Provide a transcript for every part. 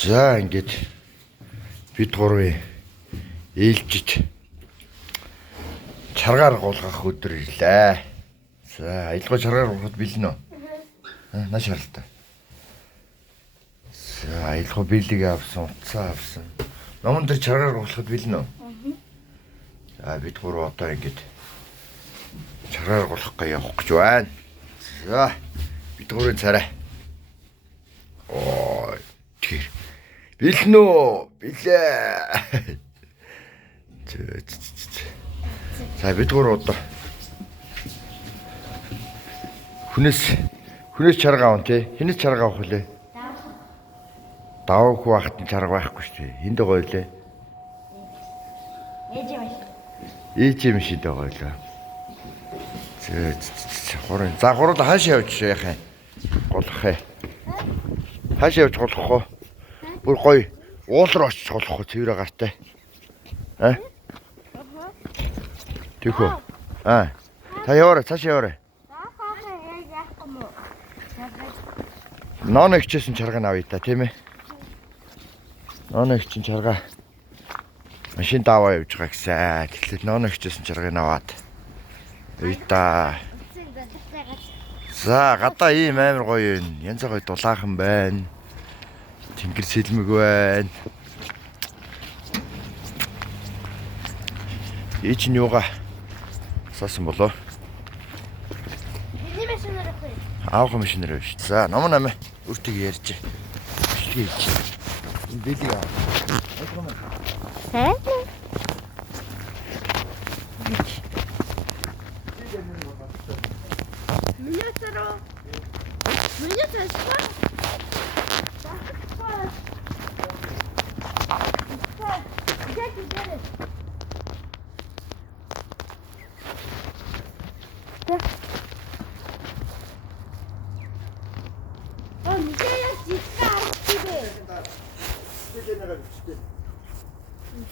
За ингээд бид гурвын ээлжиж чаргаар гулгах өдөр ирлээ. За аялгаа чаргаар гулгахад бэлэн үү? Наа шаардлагатай. За аялгаа бэлэг авсан, утсаа авсан. Номон дээр чаргаар гулгахад бэлэн үү? За бид гурав одоо ингээд чаргаар гулгах явах гэж байна. За бид гурвын царай. Ой тэр бэлэн үү? Билээ. За бид гурав одоо хүнээс чарга аван тий. Хинээс чарга авах вүлээ? Давх бахт чарга байхгүй шүү дээ. Хинд гоё лээ. Ээж юм шиг дээ гоё лээ. Хурын. За гурал хаашаа явж яхаа? Голох ээ. Хаашаа явж голох уу? Бүр гоё уулар очиж голох уу цэврэ гартай. Тэхүү. Та яваарай, цаашаа яваарай. Ноно хичээсэн чарга навъя та тийм ээ. Ноно хичээсэн чарга машин даваа явж байгаа гэсэн. Тэгэхээр ноно хичээсэн чаргыг аваад. Үйта. За гадаа ийм амар гоё юм. Янз гоё дулаахан байна. Тэнгэр сэлмэг байна. Ич нь юугаа сасан болоо. Миний машинаар авах юм. Аавах машинаар авах шүү. За ном намаа өөртөө ярьж. Бичлэг хийж. Энэ бэлэг аа. Меня ташка.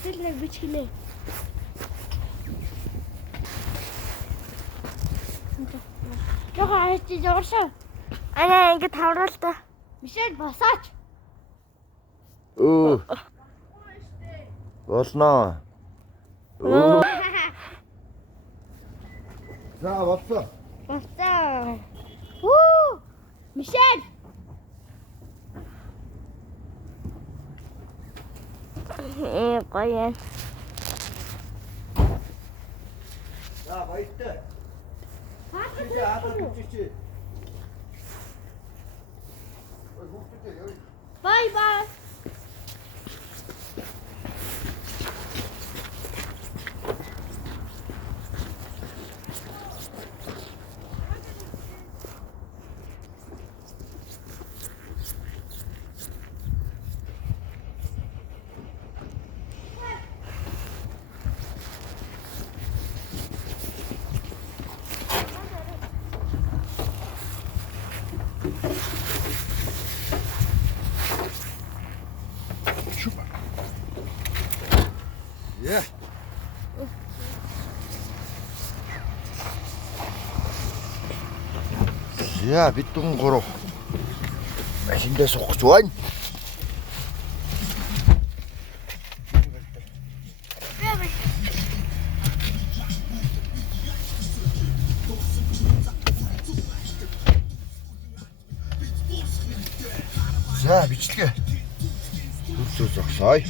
Сэлнэг бичгэнэ. Яха чи жоршоо. Ана ингэ таврал та. Мишель босооч. Болно. За боллоо. Босоо. Мишель. Гоё. За баяртай. Bye bye. Yeah. За бид түн гурав машиндаа суух гэж байна. За бичлэгээ. Түрлөө зогсоё.